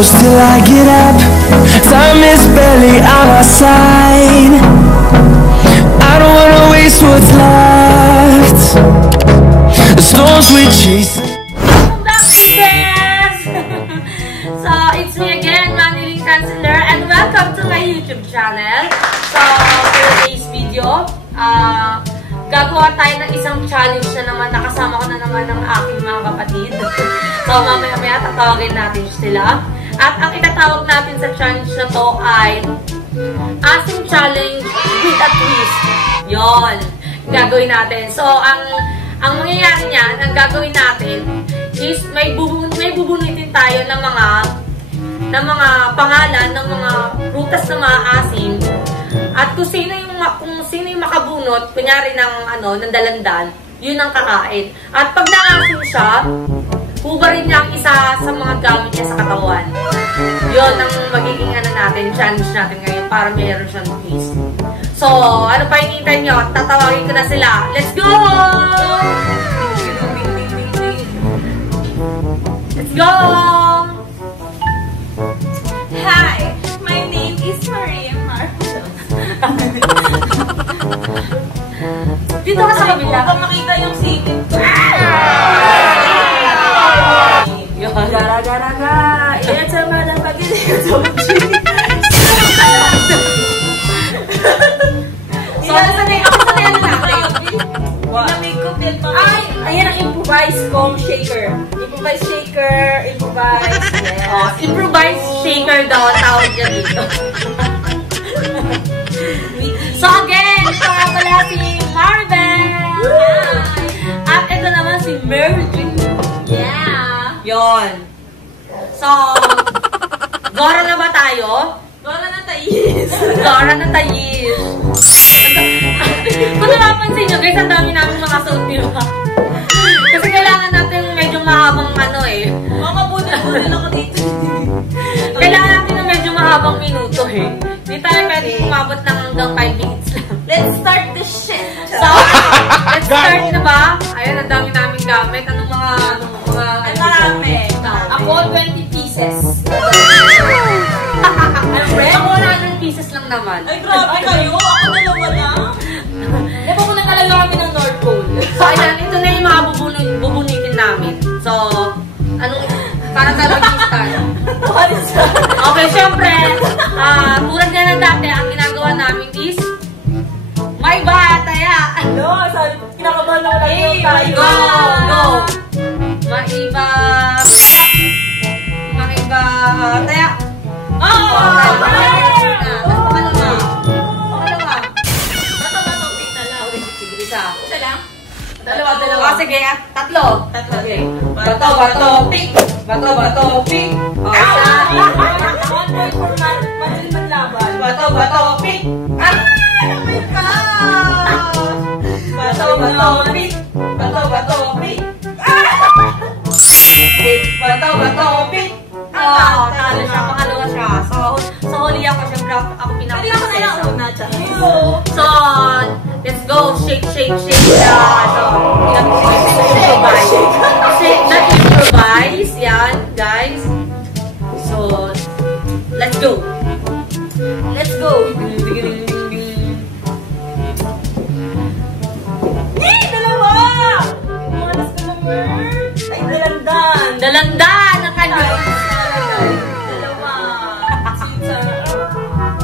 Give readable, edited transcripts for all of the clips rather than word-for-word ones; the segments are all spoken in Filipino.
close till I get up. Time is barely on our side. I don't wanna waste what's left. The storms we chase. Welcome back, pieces! So, it's me again, Manny Chancellor, and welcome to my YouTube channel. So, for today's video, gagawa tayo ng isang challenge na naman. Nakasama ko na naman ng aking mga kapatid. So, mamaya-maya tatawagin natin sila. At ang itatawag natin sa challenge na to ay Asim Challenge with a Twist. Yon, gagawin natin. So, ang mangyayari niyan, ang gagawin natin is may bubunutin tayo ng mga pangalan ng mga prutas na maasim. At kung sino yung makabunot, kunyari ng dalandan, yun ang kakain. At pag naasim siya, hubarin niya ang isa sa mga gamit niya sa katawan. Yun ang magiging challenge natin ngayon para mayroon siyang twist. So, ano pa hinihintay nyo? Tatawagin ko na sila. Let's go! Let's go! Hi, my name is Maria Marcos. Dito ka sa kabila. Kung makita yung sikip ko. Gara-gara-ga! It's a motherfucking So, sanay natin. Lamig ko din pa. Ay! Ayan ang improvised comb shaker. Improvised shaker, improvised. Yes. Oh, improvised shaker daw ang tawag niya dito. So again, ito nga pala si Marvel. At ito naman si Mary Jane. Yeah. Yon. So, gora na ba tayo? Gora na tayis. Gora na tayis. Kung napapansin nyo guys, ang dami namin mga suit, di ba? Kasi kailangan natin medyo mahabang Mga budol-budol ako dito. Kailangan natin ng medyo mahabang minuto Hindi tayo pwede umabot ng hanggang 5 minutes lang. Let's start the shit. So, let's start na ba? Ayun, ang dami namin gamit. Anong mga Marami. Ako, 20 pieces. Red? Ako, 100 pieces lang naman. Ay, grabe kayo. Ako dalawa lang. Di ba kung nakalala kami ng North Pole? So, ayan, ito na yung mga bubunitin namin. So, para tayo mag-start. Okay, syempre, tulad na ng dati, ang ginagawa namin is may bataya. No, sabi, kinakabahan ako lang yung tayo. Go! Maiba bataya. Pangalawa. Bato-bato, kita lang. Sige, isa. Isa lang? Dalawa. Sige, tatlo. Okay. Bato, pick. Bato, pick. O, isa. 1 point for Manjil Manlaban. Bato, pick. Oh my God! Bato, pick. Bato, pick. Bato, pick. Oh, talo siya. Pangalawa siya. So huli ako. Siyempre, ako Hindi ako na lang pinaka-success. una, tsaka. So, let's go. Shake. So, improvise. Not improvise. Yan, guys. So, let's go. Yay! Dalawa! Malas ka naman. Ay, Dalandan ang kanya. Dalawa.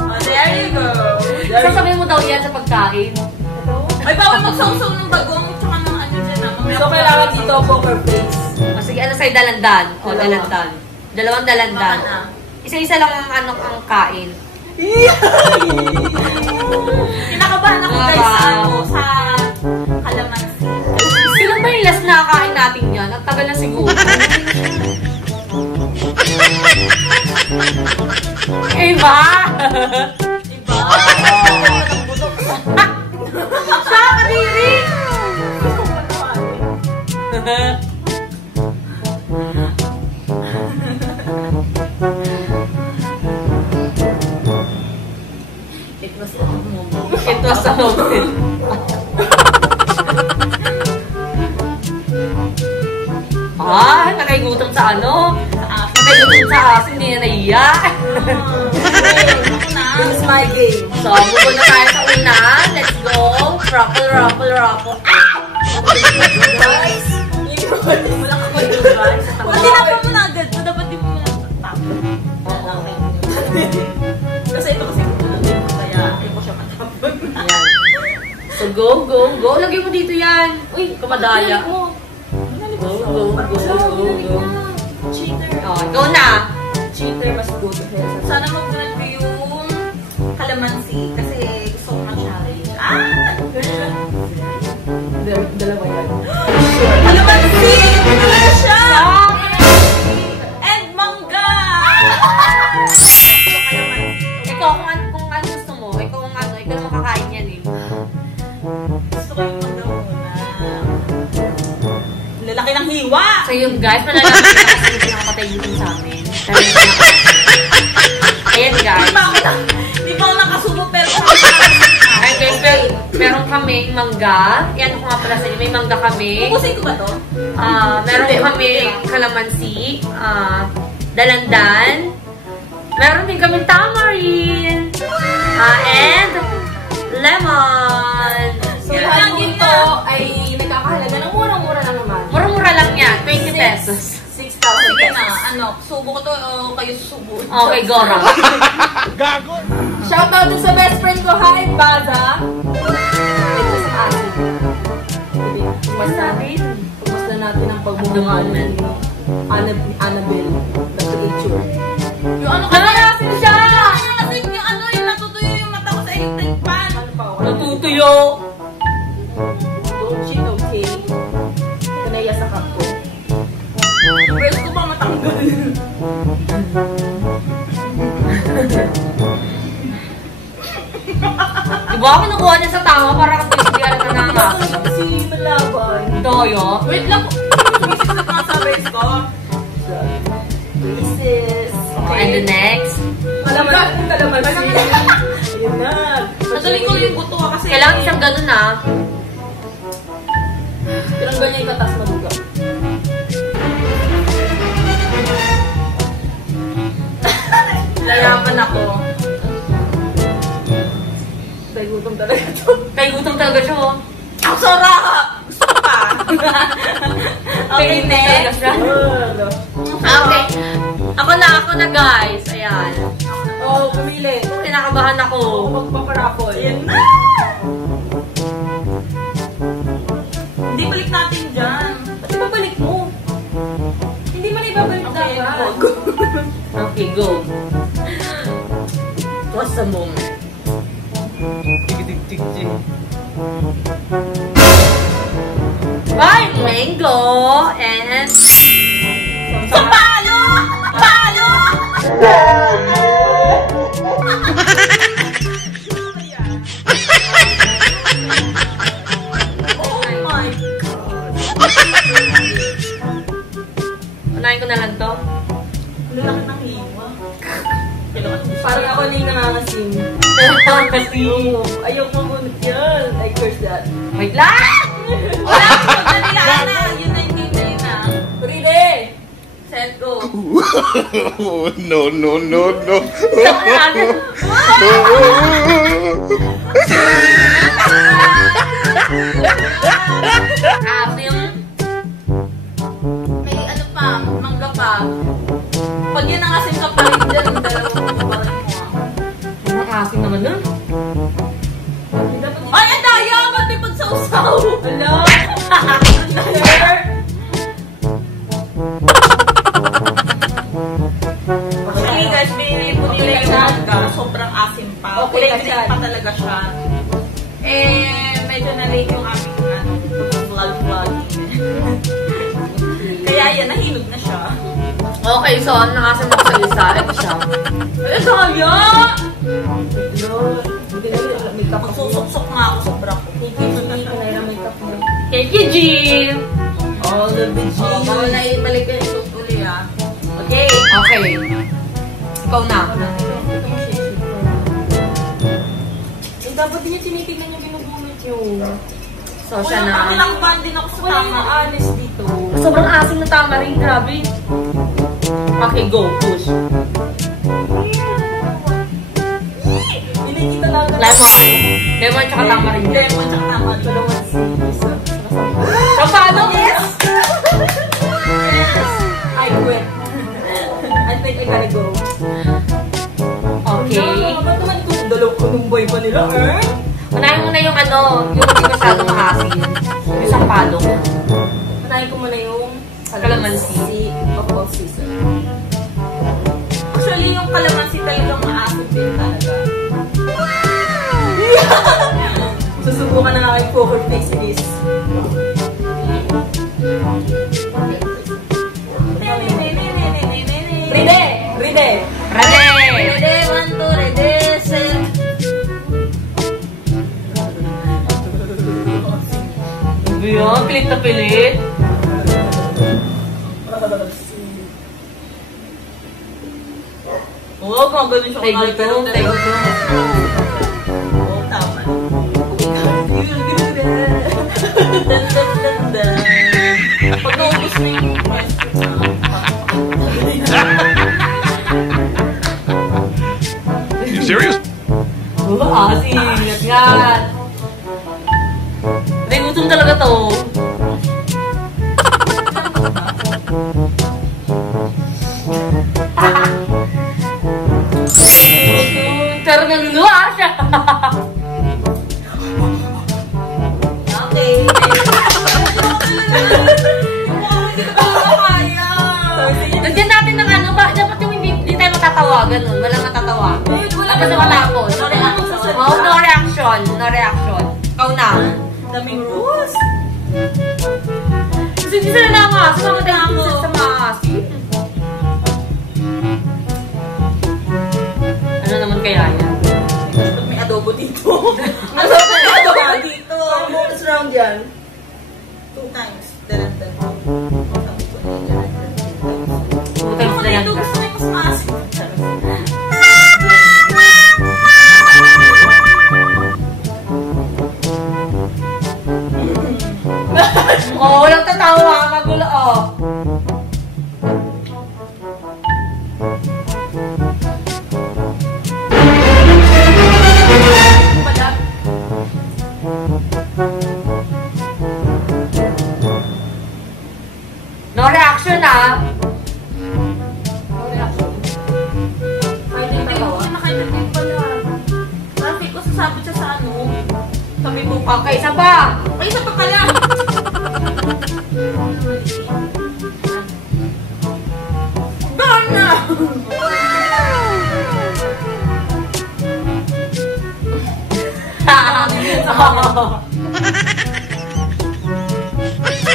Oh, there you go. Sasabihin mo daw yan sa pagkain. Ay, bawal magsaw-saw ng bagong tsaka ng ano dyan na. So, kailangan dito poker face. O, sige, ano sa'yo dalandan? O, dalandan. Dalawang dalandan. Isa-isa lang ang kain. Kinakabahan ako guys sa kalamansi. Silang ba yung last na kakain natin yan? Ang tagal na siguro. Iba? Sa kadiri! It was a moment. Nakigutom sa ano? Sa akin. May gutom sa asin, hindi na nahiya. It's my game. So, move na tayo sa una. Let's go. Ruffle, ruffle, ruffle. Guys, wala ka ba yung guys? Hindi na pa mo na agad. So, dapat di mo na tap. Kasi ito kasi kaya ayaw ko siya matapon. Ayan. So, go, go, go. Lagay mo dito yan. Uy, kamadaya. Go, Go, go, go, go, go. Cheater. Oh, go na. Cheater must go to hell. Sana mag-vlog ko yung kalamansi kasi gusto ko ma-challenge. Ah! Dalawa yan. Kalamansi! Ano siya? And mangga! Ikaw, kung ano gusto mo. Ikaw naman kakain yan eh. Gusto ko yung mangga muna. Lalaki ng hiwa! So yun guys, malalaman ko na kasi yung pinakapatay dito sa amin. Ayan guys. Di ba ako nakasubo pero Ayan guys, meron kaming mangga. Yan ko nga pala sa inyo. May mangga kami. pupusin ko ba to? Meron kami kalamansi. Dalandan. Meron din kami tamarind. And lemon. So, Yan. lahat ito ay nagkakahalaga ng murang-mura lang naman. Mura-mura lang yan. 20 pesos. 6,000 Sige na, pesos. ano, subo ko to o kayo subo? Okay, Gora. Shoutout din sa best friend ko, hi, Baza. Ito sa asin. Mas natin. Tumas na natin ang pagmumahal ni Annabelle, the creature. Yung ano ka Nakarasin siya! kasi yung ano, yung natutuyo yung mata ko sa electric pan. Ano pa? Natutuyo. Don't cheat, okay? Kanaya sa cup ko. First ko pa matanggal. Diba ako nakuha niya sa tama para kapag na nga. Si Malaban. Toyo. Wait lang, sumisis na mga sabay ko. Pieces. And the next. Kalaman si. Ayun na. Natuloy ko yung buto ka kasi. Kailangan isang ganun na. Tinanggal niya yung katas maluga. Lalaman ako. May gutom talaga to. Kay gutom talaga siya, oh. Ang sarap! Gusto ko pa. Okay, Kay gutom talaga next. siya. Okay. Ako na, guys. Ayan. Oh, pumili. Kinakabahan ako. Magpaparapol. Ayan na! Hindi balik natin dyan. Ba't ibabalik mo? Hindi man ibabalik Okay, dapat. go. Okay, go. What's the moment? Bye, mango! And... Sa palo! Palo! Oh my God. Unahin ko na lang to. Lalaki ng hiwa. Parang ako na yung nangangasim. Kasi... Ayaw mo muna yan. I curse that. Wait lang! Wala ko magdalian na. Yun na yung game na yun na. Ride! Set go. No, no, no, no. Asim. May ano pa, mangga pa. Pag yun ang asim ka pa rin dyan, ang dalawang kumabaran mo ah. Ang asim naman nun. Ay, ang daya! Ba't may pagsausaw? Hello? Actually guys, binili po nila yung mangga. Sobrang asim pa. Okay Kulay ka green dyan. pa talaga siya. Eh, medyo na-late yung aming vlog-vlogging. Kaya yan, nahinog na siya. Okay, so ang nakasim ako sa isa. Ito siya. Eh, saya! Hindi na yung makeup mo. Magsusuksok nga ako sa bra ko. Kanaya yung makeup mo. Thank you, Jim! All the Oh, bawal na ibalik yung isuot uli ah. Okay. Okay. Ikaw na. Dapat din yung tinitignan yung ginugulit yung... So, siya na. Walang din ako sa Wala yung tama. honest dito. Sobrang asim na tama rin. Grabe. Okay, go. Push. Hindi kita lang. Lemon. Lemon tsaka tamarind. Lemon tsaka tamarind. Kalamansi. Paano? Yes! I quit. I think I gotta go. Okay. Ba't naman itong dalawang kunumbay pa nila, eh? Unahin mo na yung ano, yung hindi masyadong maasin. Yung isang palo. Unahin ko muna yung Kalamansi. of all season. Actually, yung kalamansi talagang maasin din talaga. Susubukan na aking poker face this. Ride! Ride! Ready! Ready, 1, 2, ready, set. Yun, pilit na pilit. Oo, kung ganun siya. Take it home, take it home. Oo, tama. Pag naubos na yung You serious? Asin. Yan. Hindi, gutom talaga to. Pero naluluwa siya. okay. Lagyan natin ng ano ba? Dapat yung hindi tayo matatawagan nun. Walang matatawagan. Tapos na matapos. Oh, no reaction. No reaction. Ikaw na. Daming rules. Kasi hindi sila nangasin. Mga tayo sa maasin. Ano naman kaya yan? Ba't may adobo dito? Ano ba may adobo dito? Ang bonus round yan. 2 times. Dalandan. Sabi ko na yung dalandan. Butay Ako sa na yan. ito. Gusto na yung mas maasin. Oh, walang tatawa. Magulo, oh. No reaction, ah. No reaction. Pwede Hindi ko nakaitin pala. Bakit ko sasabit siya sa ano? Sabi ko, Okay, isa pa. ay, isa pa pala. na!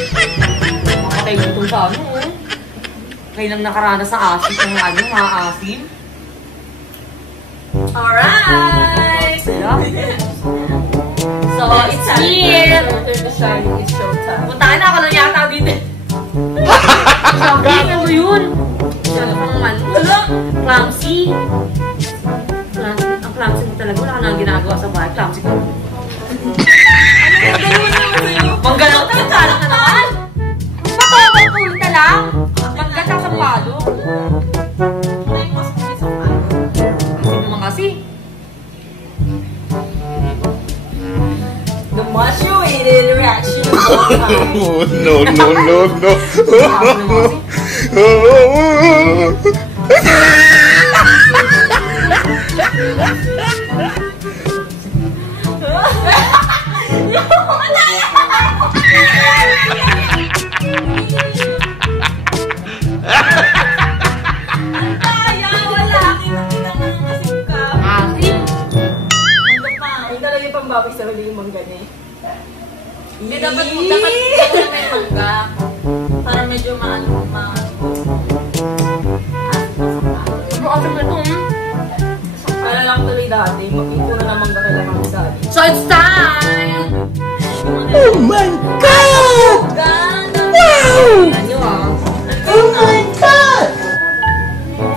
Makatay mo itong sa ano, eh. Ngayon lang nakaranas ng asin ng ano, maasin. Alright! Sila. So, it's here. Turn to shine, it's showtime. Puntahan na ako lang yata dito. Sabi, ano yun? Siya pang ano? Clumsy. Ang clumsy mo talaga. Wala ka nang ginagawa sa bahay. Clumsy ka. Manggalaw ka na naman. Patuloy ka lang. Magkata sa palo. Ang naman kasi. The much awaited reaction. No, no, no, no. Asin. Ay, talaga yung pambabay sa huli yung mangga niya. Hindi, dapat may mangga. Para medyo maano. Ano kasi mo ito? Para lang tuloy dati, mag-ipuro na mangga kailangan kami sa atin. So, it's time! Oh my God! Tignan nyo ah. Oh my God!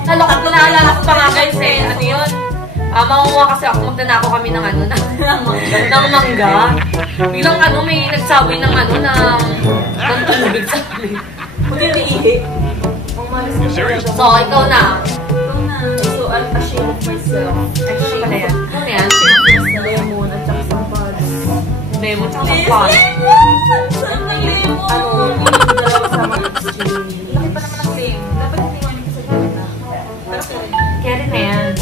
Nalakot ko naalala ko pa nga guys eh. Ano yun? Makukuha kasi ako. Magdanako kami ng ano, ng mangga. Biglang ano, may nagsabi ng ano, ng tubig sa amin. Huwag yung iihi. Oo, Umalis ka serious? talaga. So, ikaw na. Ito na. So, I'm ashamed of myself. Ay, ano pala yan? Ano yan? Lemon at saka sampads. Lemon, tsaka Yes, sampal. lemon! Saan ng lemon? Ano, yung dalawa sa mga exchange. Laki pa naman ng lemon. Dapat hindi mo sa gitna. Pero Carry na yan.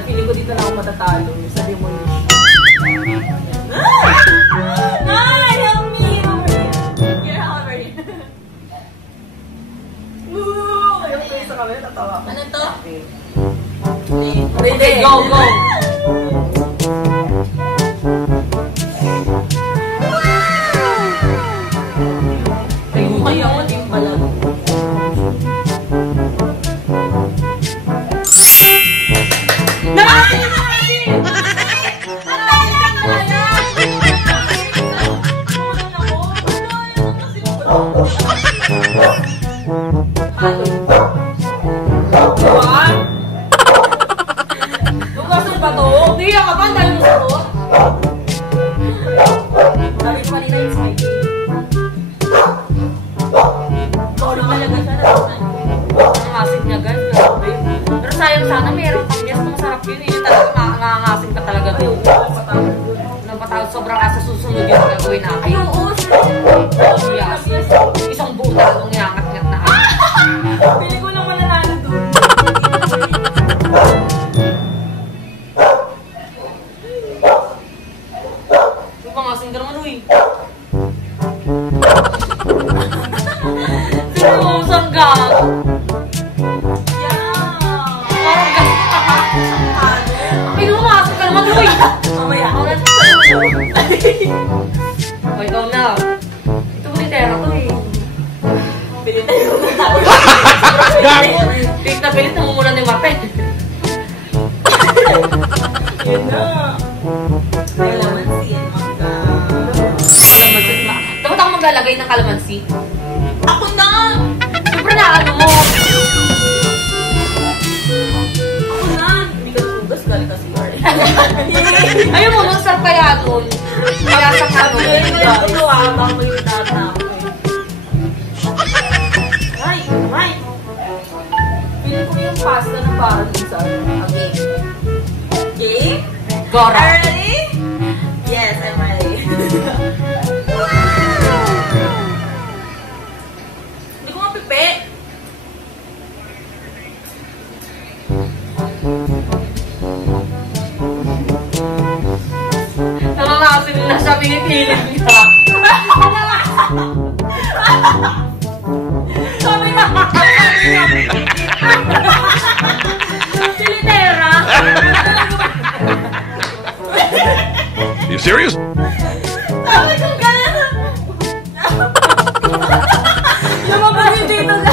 Feeling ko dito na ako matatalo sa demolish. Ay, help me! Help me! You're hungry. Woo! Ayun ko sa kami, natawa ko. Ano to? Okay, go, go. Kaya ako din pala. Lugasan ba to? Hindi, ka ba? Dahil mo to? Sabi ko kanina yung smiley. Ano talaga siya na? Ang ngasig niya, guys. Grabe. Pero sayang sana, mayroon pang guest. Masarap yun. Yun talaga, makangasig ka talaga. Ay, oo, patawag ko. Napatawag, sobrang asa susunod yung gagawin natin. Ay, oo, Yes. Isang buo talagang iangat-ngat na. Pili ko lang mananalo doon. Lumangasing ka naman, uy. Seryosan ka. Parang gas ka ka. Ay, lumangasing ka naman, uy. Mamaya. Ako na. O, ikaw na. Ito bulitera to eh. Pili tayo. Pilit na pilit, namumulan ni Mapet. Yun na. Kalamansi and mangga. Dapat ako maglalagay ng kalamansi. Ako na! Siyempre na ano mo. Ako na! Hindi ka tugas, galing ka CR. Ayun mo, masarap kaya doon. Kaya sa ano. Ito, habang may tata ako eh. Ay! Ay! Pili ko yung pasta na parang isa. Okay. Okay? Gora. Are you ready? Yes, I'm ready. Hindi ko mapipi. Nangangasin na siya, pinipilit niya. Sabi na! Silitera. You serious? Sabi ko gano'n! Lumabas yung dito na.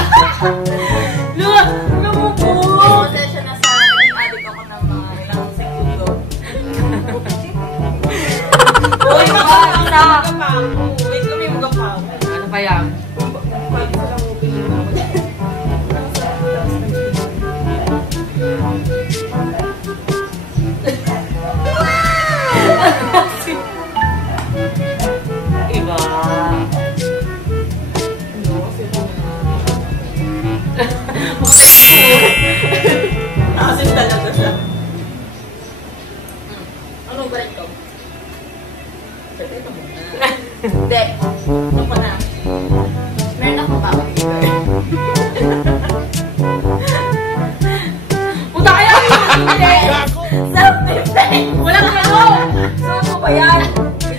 Lumubog. Pasensya na sa naging adik ako ng mga ilang segundo. Uy, basta. Wait, lumimuga pa ako. Ano ba yan? Pwede ko lang upingin na ako. Iba. Asim talaga siya. Ano ba ito? Pwede ito muna. Hindi. Ito pa na. Meron ako pa. Puta kaya Self-defense! wala kang ano. Saan mo ba yan?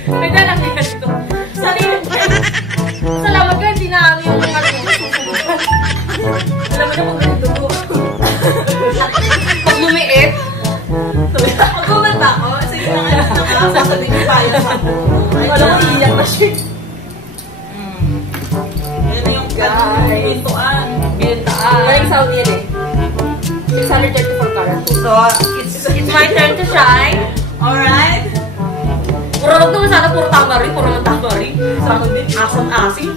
May dalang yan ito. Salamat ka, hindi na ano yung mga Alam mo na kung ganito ko. pag lumiit. Pag kumanta ako, sige na nga lang sasabihin ko pa yun sa Wala ko iiyak na siya. Yan na yung Guys. pintuan. Bintaan. Maraming sound yan eh. 634 karat. So, it's my turn to shine. Alright? Puro naman sana, puro tama rin. Puro naman tama rin. Sound din. Asim-asim.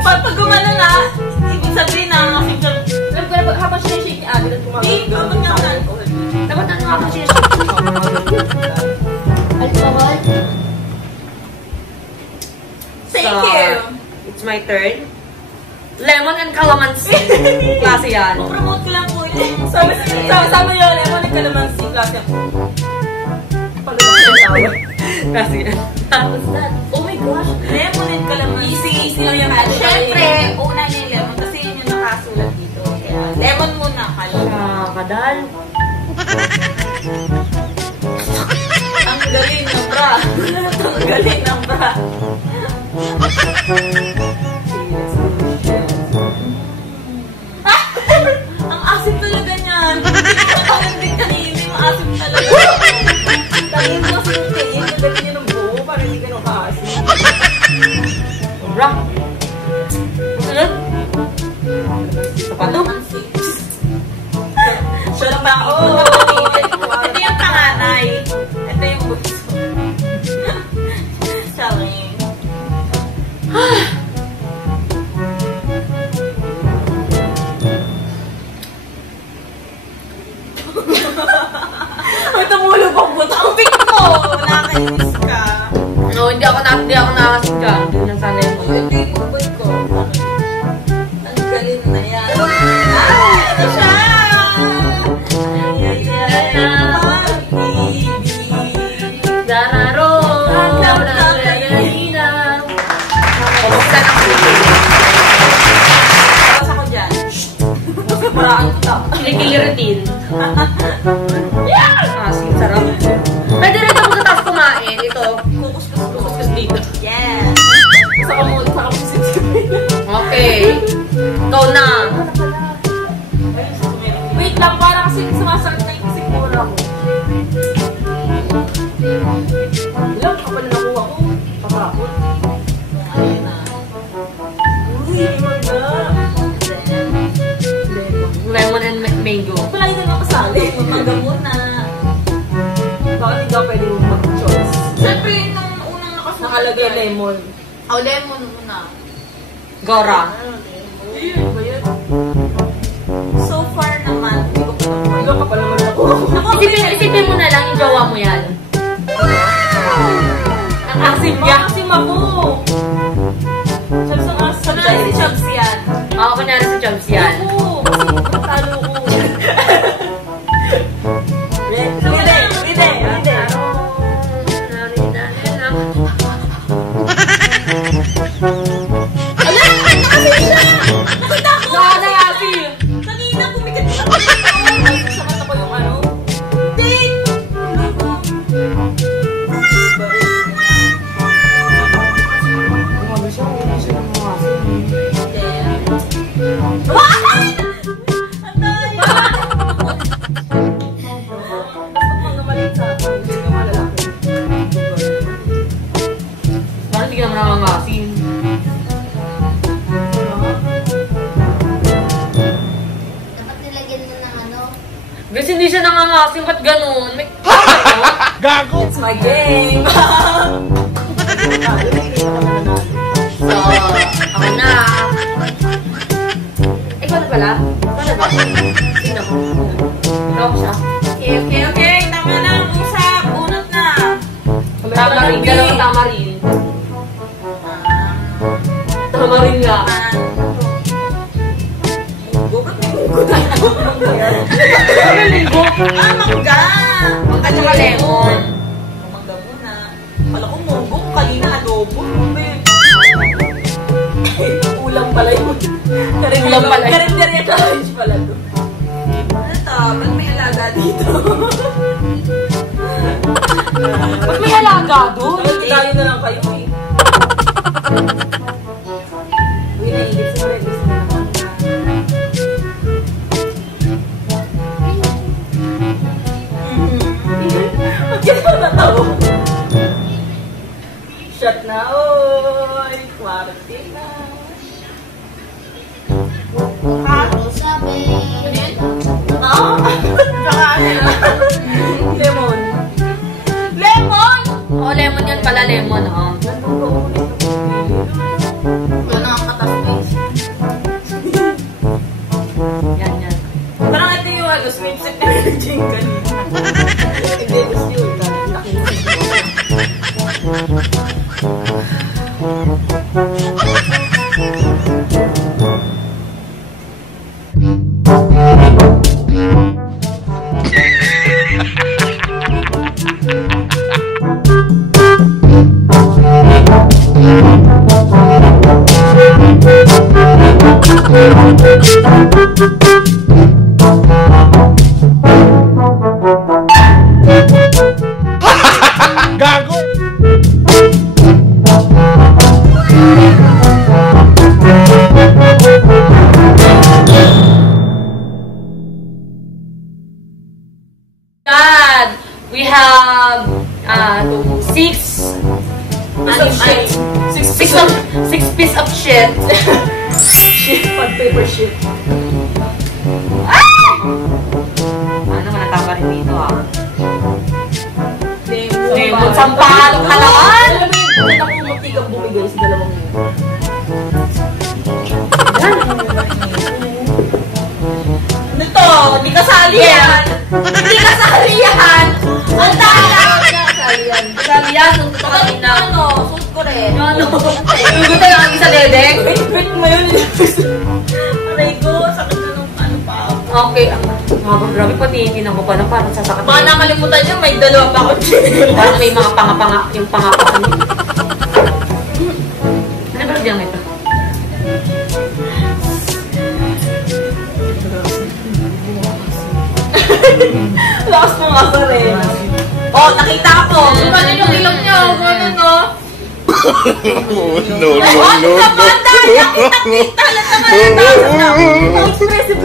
Pag gumano na, ibig sabihin na kasi siya. Alam ko na habang sinishake ni Ate at kumakain. Hindi, kapag nga na. Dapat ano nga kasi siya. Ay, bawal. my turn. Lemon and calamansi. Klase yan. Promote ko lang po yun. Sama yun, lemon and calamansi. Klase ako. Klase yan. What's that? Oh my gosh. Lemon and calamansi. Easy lang yung ano. Siyempre, una niya yung lemon kasi yun yung nakasulat dito. Kaya, lemon muna. Kadal. Ang galing ng bra. Ang galing ng bra. Ang asim talaga niyan. Ang din kanina yung asim talaga. Dahil mo kasi yung kain, nagdating niya ng buo para hindi ganun kaasin. Sobra. Sunod. Sapato. Siya lang ba? Oo. Ito yung panganay. Ito yung bunso. Saling. Ay, tumulog ang buto. Ang big mo! Nakakainis ka. No, hindi ako nakakasig dyan. Hindi lang sana yung mga. Ito yung bubot ko. Ang galing na yan. Ah! Ito siya! Dararo. Buksan ako dito. Tapos ako dyan. Maraan ko ta. Kilikilirutin. Asin, sarap. Pwede rin ako sa taas kumain. Ito, kukus dito. Yes! Saka mo sisipin. Okay. Ikaw na. Wait lang, para kasi sumasakit na yung sikmura mo. Ilang ka pala nakuha ko? Pakapot. Ayun na. Uy, maganda. Lemon and mango. Palagi na nakasali. Umaga muna. Bakit ikaw pwede mo mag-choice? Siyempre, nung unang nakasulat. Nakalagay lemon. Oh, lemon muna. Gora. Ayun, ba yun? So far naman, hindi ko pa Ilang ka pala nakuha ko? Isipin mo na lang yung jowa mo yan. Ang asim niya. Makasim ako. Sabi sa nga, sabi Ano si Chubbs yan? Oo, kunyari si Chubbs yan. Oo, kasi talo ko. Kanina, kumikit siya. Sa mata ko yung ano? Date! Grabe siya, hindi siya ng mga asin. Ang daya! Mga maliit sa akin, hindi ka malalaki. Parang hindi ka naman nangangasin. Dapat nilagyan mo ng ano. Kasi hindi siya nangangasin, ba't ganun? May It's my game! So, ako na. Ikaw na pala? Ikaw na ba? Tingnan mo. Ikaw siya. Okay. Tama na ang usap. Bunot na. Tamarin. Dalawang tamarin. Tamarin nga. Gugot na gugot na. Ano linggo? Mangga! At saka lemon. Mangga muna. Pala ko munggo. Kanina adobo. Ulam pala yun. Ulam pala yun. Karinderya challenge pala to. Ano to? Ba't may alaga dito? Ba't may alaga doon? Dapat tayo na lang kayo eh. Uy, naiinit si Fred. Gusto mo naman na. Ba't gano'n natawa? Shot na, oy! Quarantine. Sabi. Lemon. Lemon! Oo, lemon yan pala, lemon. Oh. Wala na ang katas-taste. Yan. Parang ito yung ano, sweet-sweet na virgin kanina. Hindi, gusto yun. We have 6 piece of shit. Sheet, pag paper sheet. Ano, manataka rin dito Lemon. Sampalo ka naman! Alam mo yun, ako munti kang bumigay sa dalawang yun. Ano to? Hindi kasali yan! Hindi kasali yan! Ang tala! Sabi yan, sunod ko kanina. Ano? Suit ko rin. Ano? Igutan lang ang isa dedek. Wait mo yun. Aray ko, sakit na nung ano pa ako. Okay. Grabe pati hindi ko pa na parang sasakit. Baka nakalimutan nyo, may dalawa pa ako dito. Parang may mga panga-panga, yung panga-panga. Ano ba dyan ito? Lakas mo nga pa rin. Oh, nakita ko. Ano yung ilong niyo? Ano no? No, no, Oh, no, sa no. banda! Nakita-kita! Lahat naman Expressive.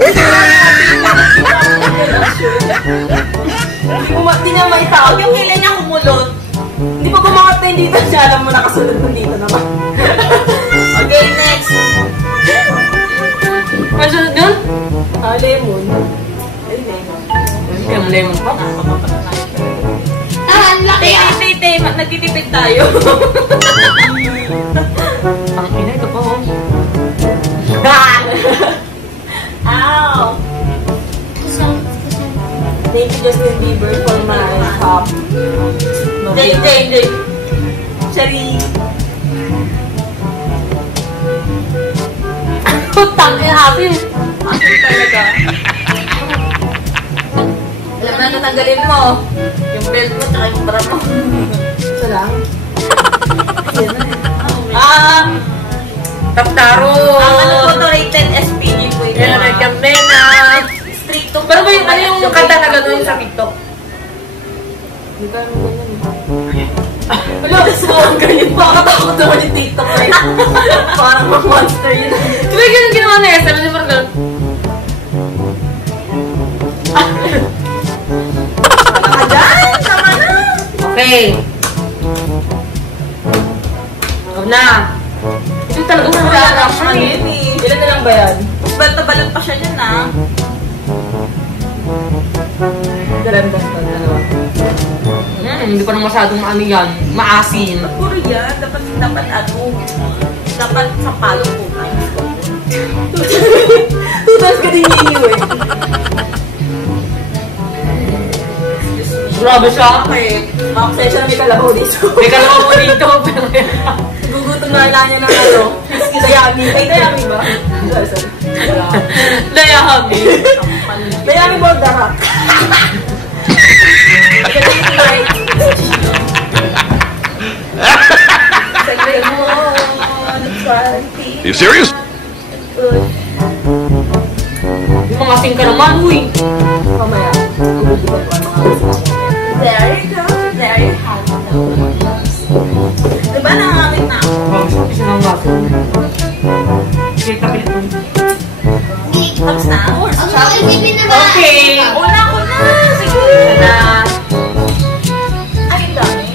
Hindi na maitawag. yung kailan niya kumulot. Hindi pa bumangat na yung dito siya. Alam mo, nakasunod mo dito naman. Okay, next. Masunod yun? Lemon. Ay, lemon. Yung lemon pa. Ah, ang laki ah. Tay, nagtitipid tayo. Ang ina, ito pa oh. Ow! Thank you, Justin Bieber, for my top. Hindi. Sorry. Putang ina atin. Asin talaga. Alam na, tatanggalin mo. Yung belt mo, tsaka yung bra mo. Ito lang. Taptaro. Ang ano po to, rated SPG po ito. Yan ang kami na. Stricto. Pero ba yung, ano yung kanta na gano'n sa TikTok? Hindi ka naman ganyan. Wala, so ganyan. Makatakot naman yung TikTok na yun. Parang mga monster yun. Diba yung ginawa na SM? Hindi parang gano'n. Tama ka dyan! Tama na! Okay. Ikaw na. Ito talaga wala na siya Ano eh. yun eh. Ilan na lang ba yan? Balta-balot pa siya dyan ah. Dalandan pa, dalawa. Hindi pa nang masyadong ano yan. Maasim. Puro yan. Dapat ano. Dapat sa palo po. Tutas ka din yung eh. Grabe siya. Okay. Pasensya na may kalabaw dito. May kalawa mo dito. Gugutom na lang niya ng ano. Dayami. Ay, dayami ba? Sorry. Daya kami. Dayami ba o darak? You serious? Yung mga sing ka naman, uy. Mamaya. Gugutom pa mga There you go. There you have it. Diba nangangamit na ako? Isa ng baso. Sige, kapilit mo. Tapos na? Isipin na ba? Okay. Una ko na. Sige. Na. Ay, dami.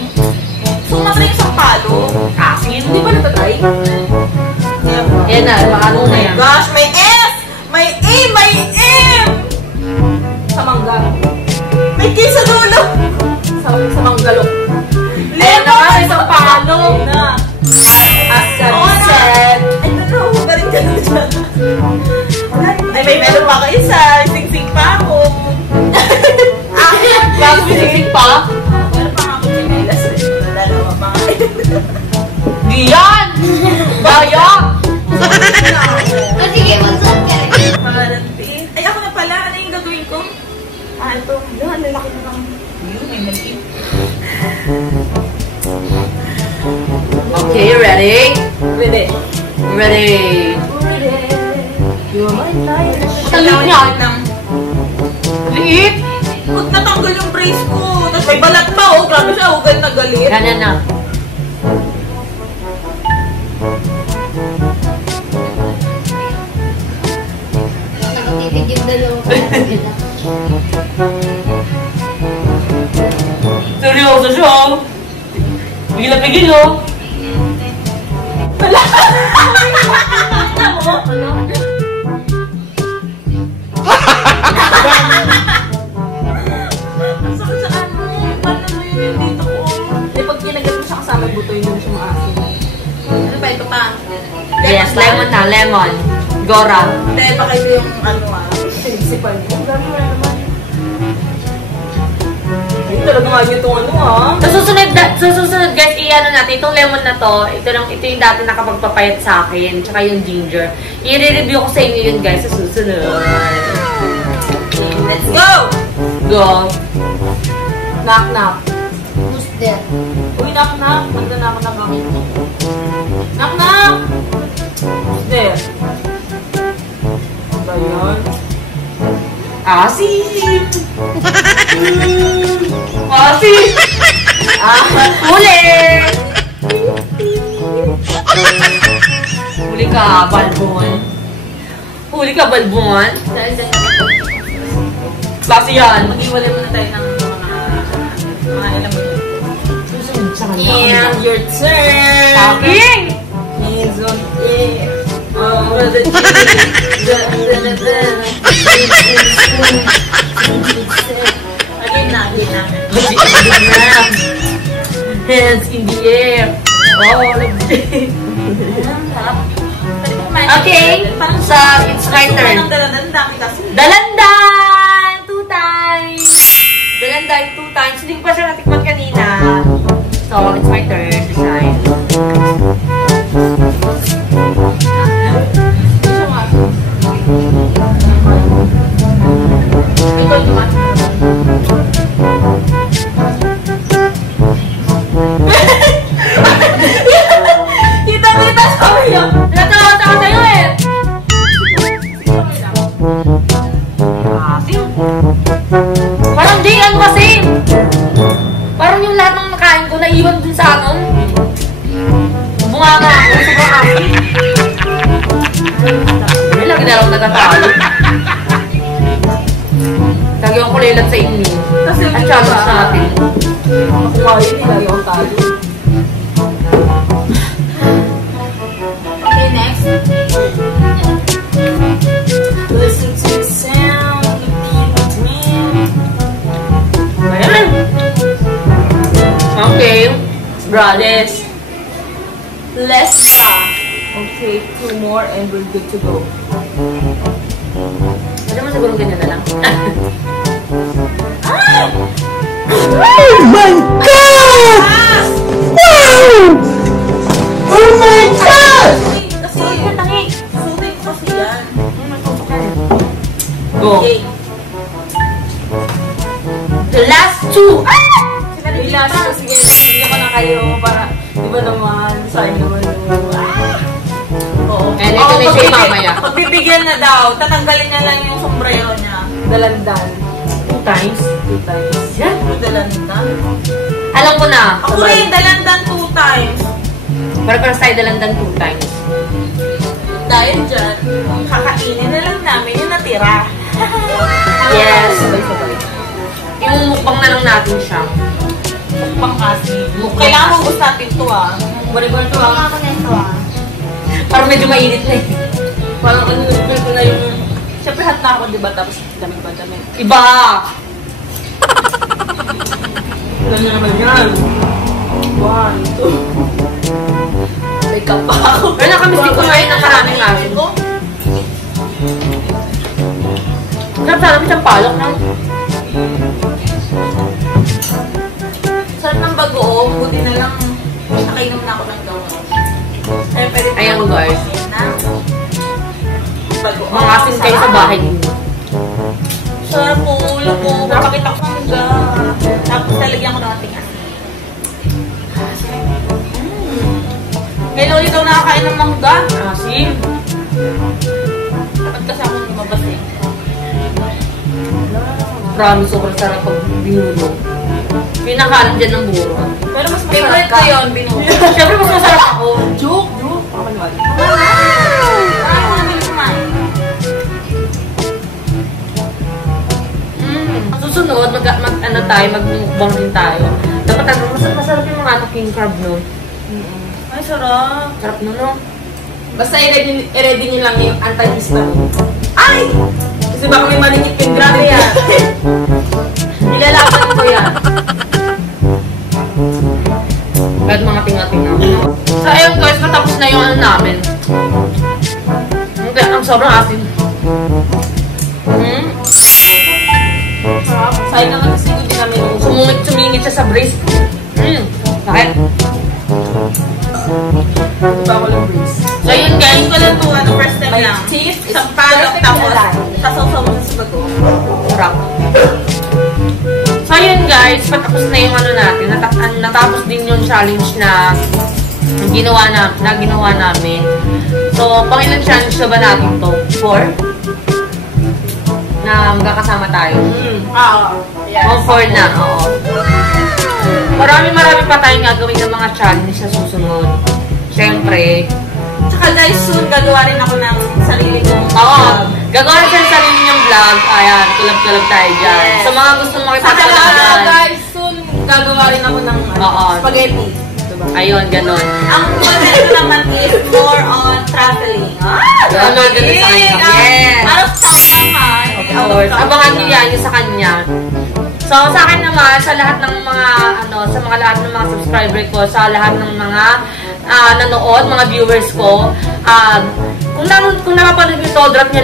Sumat na yung isang palo. Asin. Hindi ba natatry? Yan na, paano na yan? Gosh, may S! May A! May M! Sa mangga. May K sa dulo! Sa manggalok. Ayan na nga, isang palo. Na. As Oo na. said. Ay, ano? Galit ka na dyan. Ay, may meron pa ako isa. Sing-sing pa ako. Bago sinisig pa. Meron pa nga ako chinelas eh. Dalawa pa nga. Diyan! Daya! Sige, magsuot ka rin. Quarantine. Ay, ako na pala. Ano yung gagawin ko? Ito. Yun, ang lalaki na lang. Yun, may maliit. Okay, ready? Pwede. Ready. You are my life. Talit niya. Liit. Huwag natanggal yung brace ko. Tapos may balat pa, oh. Grabe siya, huwag na galit. Ganyan na. Nakatipid yung dalawang kapatid. Seryoso siya. Pigil na pigil, oh. Wala! Pag kinagat mo siya kasama yung buto, hindi mo siya maasin. Ano ba ito pa? Yes, lemon na, lemon. Gora. Hindi, baka ito yung ano Sinisipan niya. Ang dami mo na naman. Hindi talaga nga yun itong ano Sa susunod guys, i-ano natin, itong lemon na to, ito yung dati nakapagpapayat sa akin, tsaka yung ginger. I-review ko sa inyo yun guys sa susunod. Let's go! Go! Knock knock. Who's there? Uy, knock knock. Nanda na ako ng gamit. Knock knock! Who's there? Ano ba yun? Asim! Asim! Huli! Huli ka, balbon. Huli ka, balbon. Klase yan. Mag-iwalay muna tayo ng mga ilang minuto. And your turn! Talking! Hands on air. Again na. Hands in the air. Oh, okay, so it's my turn. Dalandan, dami kasi. Dalandan! 2 times! Dalandan 2 times. Hindi ko pa siya natikman kanina. So, it's my turn to shine. Kita sa iyo! Natawa ako sa'yo eh! Parang di, ano kasi? Parang yung lahat ng nakain ko naiwan dun sa anon. Bunga nga ako, sobrang asin. May lagi na lang nagatalo. Lagi ako kulilat sa inyo. Kasi At challenge natin. Nakuha yun, nilagay ang talo. Okay, next. Listen to the sound of the dream. Ayan. Okay. Brothers. Let's go. Okay, 2 more and we're good to go. Pwede mo siguro ganyan na lang. Oh my God! Wow! Oh my God! Kasi, sulit ko kasi yan. Go. Okay. The last 2. May last na, sige, hindi ko na kayo para, di ba naman, sayang naman yung Oo. And ito na siya mamaya. Pagbibigyan na daw, tatanggalin niya lang yung sombrero niya. dalandan. 2 times. 2 times. Yan. Dalandan? Alam ko na. Ako rin, dalandan 2 times. Para tayo dalandan 2 times. Dahil dyan, kakainin na lang namin yung natira. Yes. Sabay-sabay. Yung mukbang na lang natin siya. Mukbang kasi. Mukbang Kailangan kasi. mong gusto natin ito ah. Bari-bari ito Ako ako na ito ah. Parang medyo mainit na eh. Parang ano, nilipil ko na yung... Siyempre hot na ako, di ba? Tapos damit ba damit? Iba! Ganyan naman yan. 1, 2. May kapa ako. Pero nakamistik ko ngayon ng maraming asin. Sarap sana siyang palok na. Sarap ng bagoong, buti na lang nakainom na ako ng gawa. Kaya pwede Ayan, guys. Bagoong. Mga asin kayo sa bahay niyo. Sarap po, ulo po. Kapakita ko ng ga. Tapos lalagyan ko ng ating asin. Ngayon ulit daw nakakain ng mangga. Asin. Dapat kasi akong lumabas eh. Promise, sobrang sarap pag binuro. Pinakalan dyan ng buro. Pero mas masarap Favorite ka. ko yun, binuho. Siyempre, mas masarap ako. Joke! Joke! Ako naman. Ay, mga nila kumain. Susunod, mag-mukbang din tayo. Dapat ano, masarap yung mga king crab, no? Ay, sarap. Sarap no, no? Basta i-ready nyo lang yung antihistamine. Ay! Kasi baka may maligit yung grabe yan. Nilalaban ko yan. Kahit mga tinga-tinga. So, ayun guys, matapos na yung ano namin. Ang sobrang asin. Sarap. Sayang naman kasi hindi namin Sumingit siya sa brace. Bakit? Diba walang brace? So, yun guys. Ko lang po, first time My lang. teeth is Sa palok, perfect tapos na lang. sasaw-saw mo sa bago. Sarap. So, yun guys, patapos na yung ano natin. Natapos din yung challenge na ginawa namin. So, pang ilang challenge na ba natin to? 4? Na magkakasama tayo. Yeah. 4 na, oo. Marami pa tayong gagawin ng mga challenge na susunod. Siyempre. Tsaka guys, soon gagawa rin ako ng sarili kong Oo. Gagawa rin sa sarili niyong vlog. Ayan, kulab-kulab tayo dyan. Yes. Sa mga gustong Saka makipagkulab dyan. guys, soon gagawa rin ako ng Oo. spaghetti. Diba? Ayun, ganun. Ang content ko naman is more on traveling. Ganun mga ganun sa kanya. Yes. Out of town naman. Of course. Abangan niyo yan, yung sa kanya. So, sa akin naman, sa lahat ng mga, sa mga lahat ng mga subscriber ko, sa lahat ng mga nanood, mga viewers ko, kung napapanood nyo to, drop nyo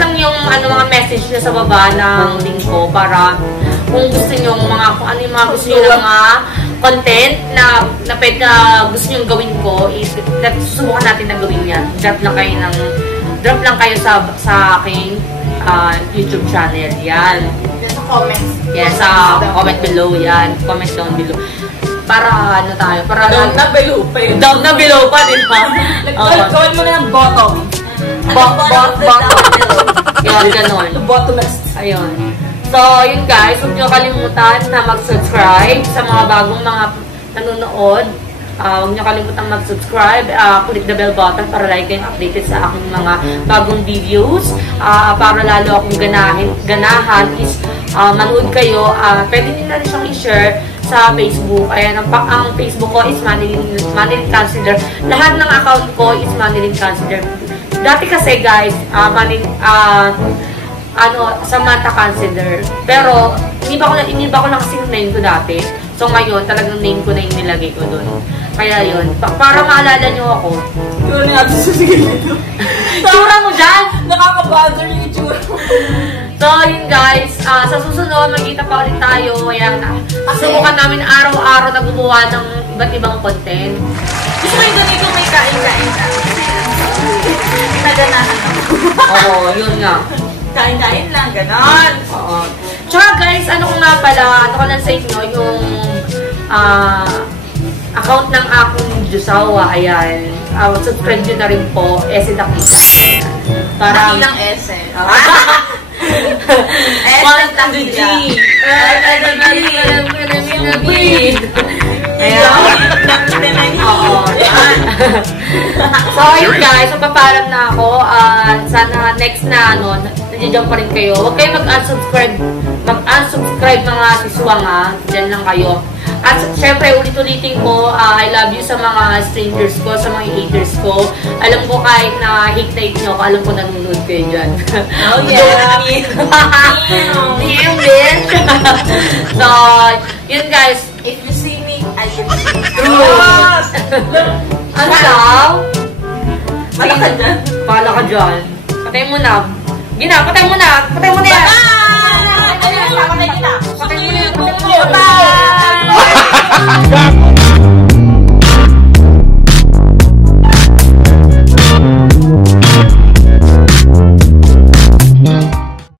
lang yung mga message nyo sa baba ng link ko para kung gusto nyo kung ano yung mga gusto nyo ng mga content na gusto nyo gawin ko, susubukan natin na gawin yan. Drop lang kayo sa aking YouTube channel. Yan. Sa comments. Yes, comment below yan. Comment down below. Para tayo? Para Down na below pa yun. Down na below pa din pa. Gawin mo na ng bottom. Yun, ganun. Bottomless. Ayun. So, yun guys, huwag nyo kalimutan na mag-subscribe sa mga bagong mga nanonood. Huwag nyo kalimutan mag-subscribe. Click the bell button para like kayong updated sa aking mga bagong videos. Para lalo akong ganahan is manood kayo. Pwede nyo na rin siyang i-share sa Facebook. Ayan, ang Facebook ko is Manilyn Consider. Lahat ng account ko is Manilyn Consider. Dati kasi guys, Samantha Consider. Pero, iniba ko lang kasi yung name ko dati. So, ngayon, talagang name ko na yung nilagay ko doon. Kaya yun, para maalala nyo ako. Tura na natin sa sige nito. Tura mo dyan! Nakaka-bother yung itsura. So, yun guys, sa susunod, magkita pa ulit tayo. Ayan, subukan namin araw-araw na gumawa ng iba't ibang content. Gusto ko yung ganito may kain-kain ka. Naganahan ako. Oo, yun nga. Kain-kain lang, ganon. Oo. Tsaka guys, ano ko lang sa inyo, yung account ng aking Jusawa, ayan. Subscribe nyo na rin po, Ese Dakita. Para Ilang S eh. So, ayun guys, magpapalam na ako. Sana next na, nandiyan pa rin kayo. Huwag kayo mag-unsubscribe mga siswang, Diyan lang kayo. At syempre, ulit-ulitin ko, I love you sa mga strangers ko, sa mga haters ko. Alam ko kahit na hate nyo ako, alam ko nanonood kayo dyan. Oh yeah. Damn, bitch! So, yun guys. If you see me, I should see you. True! Ano daw? Pala ka dyan. Pala ka dyan. Patay mo na. Gina, patay mo na. Patay mo na yan. Patay kita. Patay mo na yan. Bye!